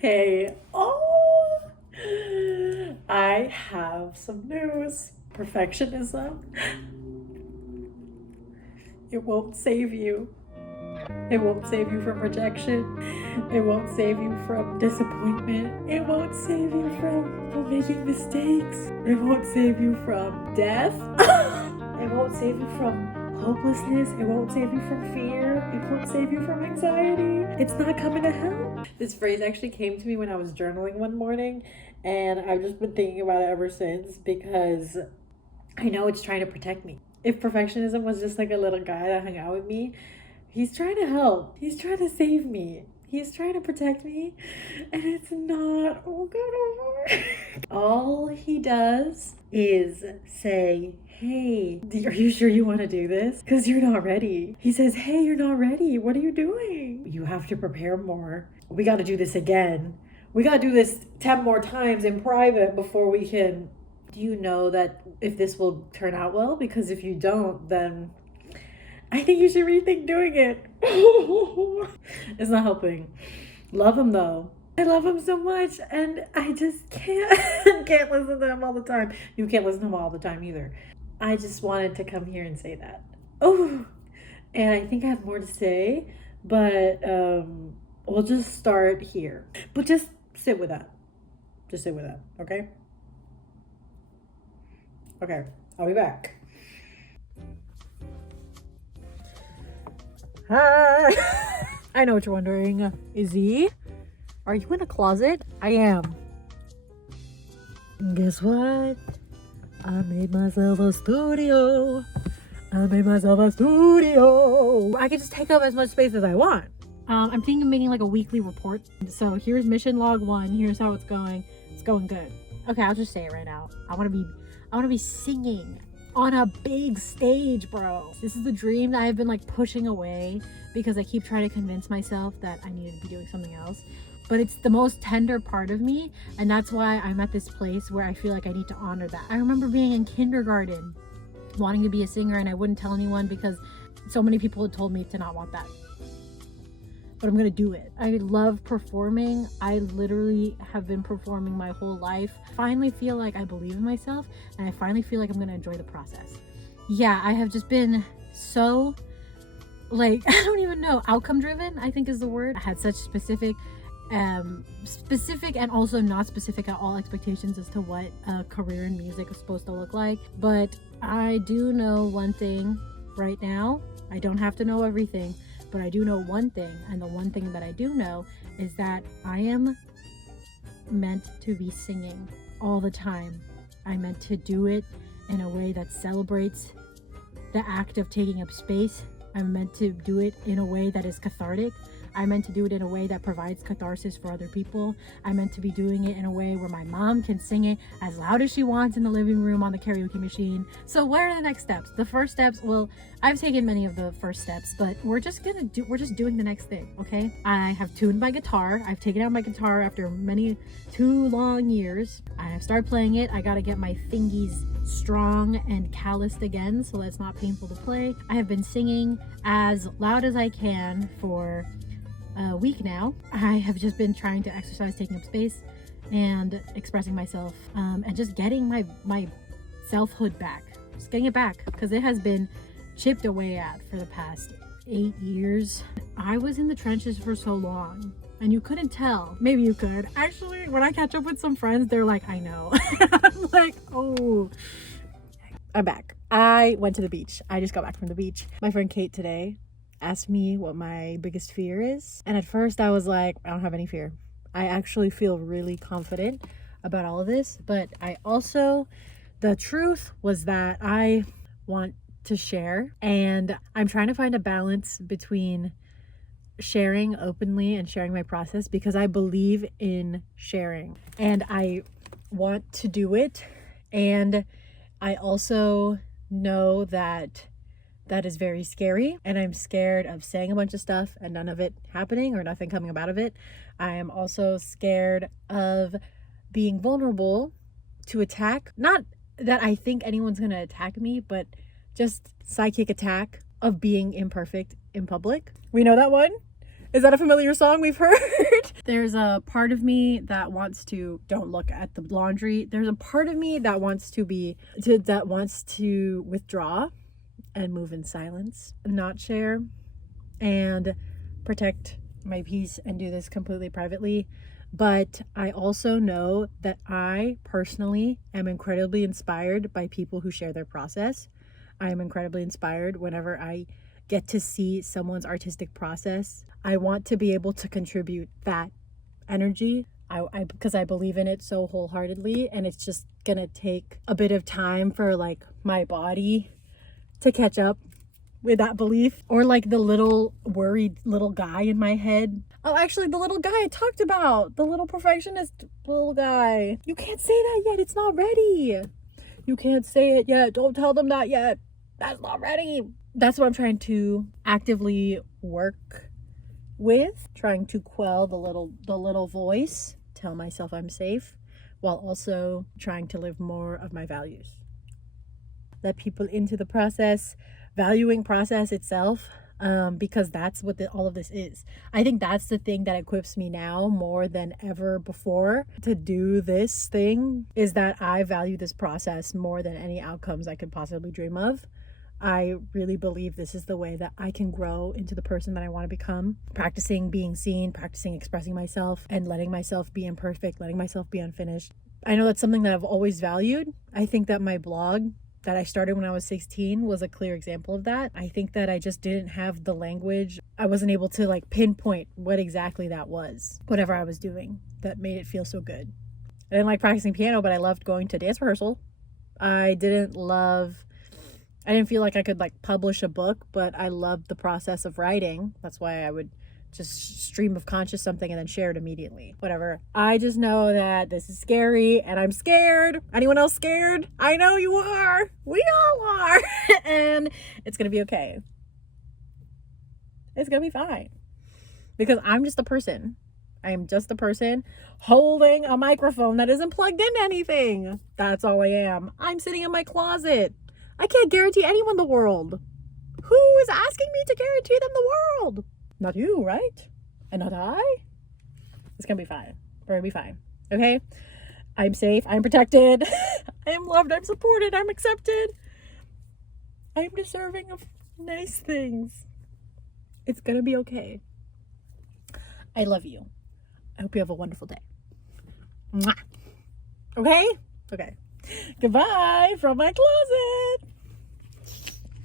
Hey, I have some news. Perfectionism, it won't save you. It won't save you from rejection. It won't save you from disappointment. It won't save you from making mistakes. It won't save you from death. It won't save you from hopelessness. It won't save you from fear. It won't save you from anxiety. It's not coming to help. This phrase actually came to me when I was journaling one morning, and I've just been thinking about it ever since because I know it's trying to protect me. If perfectionism was just like a little guy that hung out with me, he's trying to help. He's trying to save me. He's trying to protect me. And it's not good. All he does is say, hey, are you sure you want to do this? Because you're not ready. He says, hey, you're not ready. What are you doing? You have to prepare more. We got to do this again. We got to do this 10 more times in private before we can. Do you know that if this will turn out well? Because if you don't, then I think you should rethink doing it. It's not helping. Love him though. I love him so much, and I just can't listen to him all the time. You can't listen to him all the time either. I just wanted to come here and say that. Oh, and I think I have more to say, but we'll just start here. But just sit with that. Just sit with that, okay? Okay, I'll be back. Hi. I know what you're wondering. Izzy, are you in a closet? I am. Guess what? I made myself a studio. I can just take up as much space as I want. I'm thinking of making like a weekly report. So here's mission log 1. Here's how it's going. It's going good. Okay, I'll just say it right now. I want to be singing on a big stage, bro. This is the dream that I've been like pushing away because I keep trying to convince myself that I need to be doing something else. But it's the most tender part of me, and that's why I'm at this place where I feel like I need to honor that. I remember being in kindergarten wanting to be a singer, and I wouldn't tell anyone because so many people had told me to not want that. But I'm gonna do it. I love performing. I literally have been performing my whole life. I finally feel like I believe in myself, and I finally feel like I'm gonna enjoy the process. Yeah, I have just been so, like, I don't even know, outcome driven, I think is the word. I had such specific and also not specific at all expectations as to what a career in music is supposed to look like. But I do know one thing right now. I don't have to know everything, but I do know one thing, and the one thing that I do know is that I am meant to be singing all the time. I'm meant to do it in a way that celebrates the act of taking up space. I'm meant to do it in a way that is cathartic. I'm meant to do it in a way that provides catharsis for other people. I'm meant to be doing it in a way where my mom can sing it as loud as she wants in the living room on the karaoke machine. So what are the next steps? The first steps, well, I've taken many of the first steps, but we're just doing the next thing, okay? I have tuned my guitar. I've taken out my guitar after too long years. I have started playing it. I gotta get my fingies strong and calloused again so that's not painful to play. I have been singing as loud as I can for a week now. I have just been trying to exercise, taking up space and expressing myself, and just getting my selfhood back, just getting it back, because it has been chipped away at for the past 8 years. I was in the trenches for so long, and you couldn't tell. Maybe you could. Actually, when I catch up with some friends, they're like, I know. I'm like, oh. I'm back. I went to the beach. I just got back from the beach. My friend Kate today asked me what my biggest fear is. And at first I was like, I don't have any fear. I actually feel really confident about all of this. But the truth was that I want to share. And I'm trying to find a balance between sharing openly and sharing my process, because I believe in sharing. And I want to do it. And I also know that is very scary, and I'm scared of saying a bunch of stuff and none of it happening or nothing coming out of it. I am also scared of being vulnerable to attack. Not that I think anyone's gonna attack me, but just psychic attack of being imperfect in public. We know that one? Is that a familiar song we've heard? There's a part of me that wants to, don't look at the laundry. There's a part of me that wants to withdraw and move in silence, not share, and protect my peace and do this completely privately. But I also know that I personally am incredibly inspired by people who share their process. I am incredibly inspired whenever I get to see someone's artistic process. I want to be able to contribute that energy. Because I believe in it so wholeheartedly, and it's just gonna take a bit of time for like my body to catch up with that belief, or like the little worried little guy in my head. Oh, actually, the little guy I talked about, the little perfectionist little guy. You can't say that yet. It's not ready. You can't say it yet. Don't tell them that yet. That's not ready. That's what I'm trying to actively work with, trying to quell the little voice, tell myself I'm safe, while also trying to live more of my values. Let people into the process, valuing process itself, because that's what all of this is. I think that's the thing that equips me now more than ever before to do this thing, is that I value this process more than any outcomes I could possibly dream of. I really believe this is the way that I can grow into the person that I want to become. Practicing being seen, practicing expressing myself, and letting myself be imperfect, letting myself be unfinished. I know that's something that I've always valued. I think that my blog that I started when I was 16 was a clear example of that. I think that I just didn't have the language. I wasn't able to like pinpoint what exactly that was, whatever I was doing that made it feel so good. I didn't like practicing piano, but I loved going to dance rehearsal. I didn't feel like I could like publish a book, but I loved the process of writing. That's why I would just stream of conscious something and then share it immediately. Whatever. I just know that this is scary and I'm scared. Anyone else scared? I know you are. We all are. And it's going to be okay. It's going to be fine. Because I'm just a person. I am just a person holding a microphone that isn't plugged into anything. That's all I am. I'm sitting in my closet. I can't guarantee anyone the world. Who is asking me to guarantee them the world? Not you, right? And not I? It's gonna be fine. We're gonna be fine. Okay? I'm safe. I'm protected. I am loved. I'm supported. I'm accepted. I'm deserving of nice things. It's gonna be okay. I love you. I hope you have a wonderful day. Mwah. Okay? Okay. Goodbye from my closet.